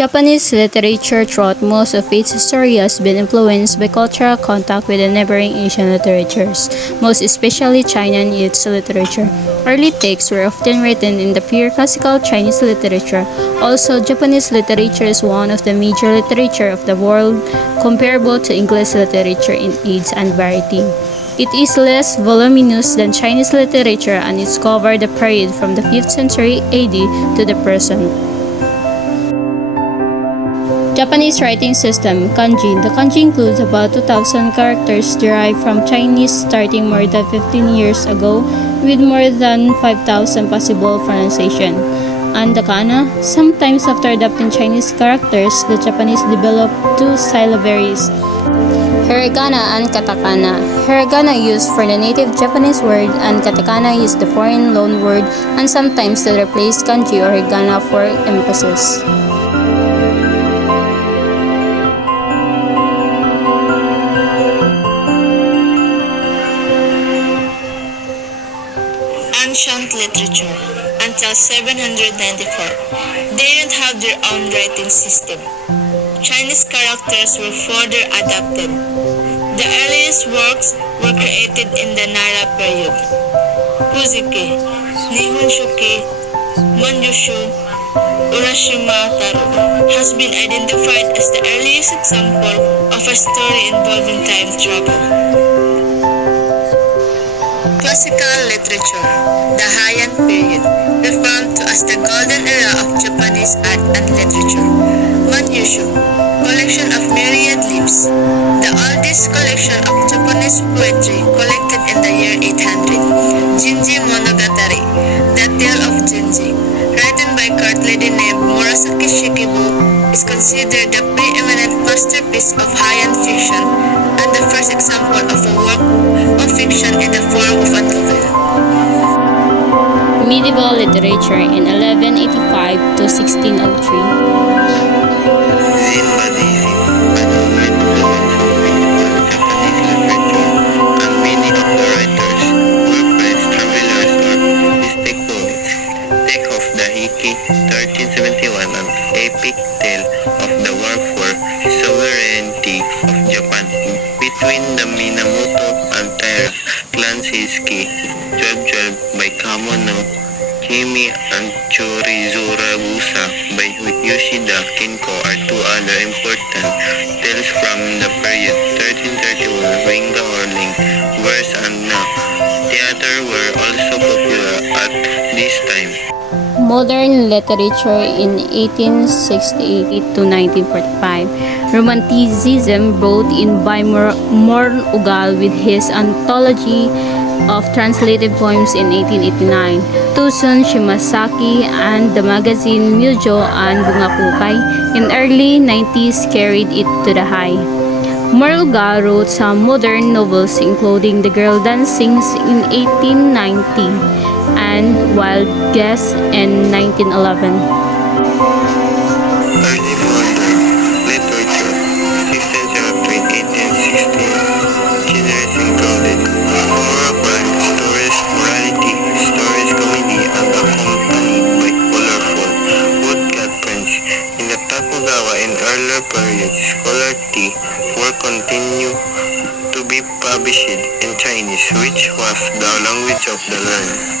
Japanese literature throughout most of its history has been influenced by cultural contact with the neighboring Asian literatures, most especially China and its literature. Early texts were often written in the pure classical Chinese literature. Also, Japanese literature is one of the major literature of the world, comparable to English literature in age and variety. It is less voluminous than Chinese literature and it covered the period from the 5th century AD to the present. Japanese writing system, kanji. The kanji includes about 2,000 characters derived from Chinese starting more than 15 years ago with more than 5,000 possible pronunciation. And the kana, sometimes after adopting Chinese characters, the Japanese developed two syllabaries, hiragana and katakana. Hiragana used for the native Japanese word and katakana is the foreign loan word and sometimes to replace kanji or hiragana for emphasis. Ancient literature. Until 794, they didn't have their own writing system. Chinese characters were further adapted. The earliest works were created in the Nara period. Fuziki, Nihonshoki, Manjushu, Urashima Taro has been identified as the earliest example of a story involving time travel. Classical literature, the Heian period, referred to as the golden era of Japanese art and literature. Manjushu, collection of myriad leaves, the oldest collection of Japanese poetry collected in the year 800. Jinji Monogatari, the tale of Jinji, written by court lady named Murasaki Shikibu, is considered the preeminent masterpiece of Heian fiction and the first example of a work of fiction in the form of a novel. Medieval literature in 1185 to 1603. Epic tale of the warfare sovereignty of Japan between the Minamoto and Taira clans Heisei 1212 by Kamo no Hime and Chorizurabusa by Yoshida Kinko are two other important tales from the period. 1331 Ringa or Ling, verse and na theater were also popular at this time. Modern literature in 1868 to 1945. Romanticism brought in by Morl-Ugal with his anthology of translated poems in 1889. Tusun Shimazaki and the magazine Mujo and Bungapukay in early 90s carried it to the high. Morl-Ugal wrote some modern novels including The Girl Dancings in 1890 and Wild Guess in 1911. Early modern literature, 16th century 1816, genres included horror, crime, stories, morality, stories, comedy, and accompanied by colorful woodcut prints. In the Tokugawa and earlier periods, scholarly work continued to be published in Chinese, which was the language of the learned.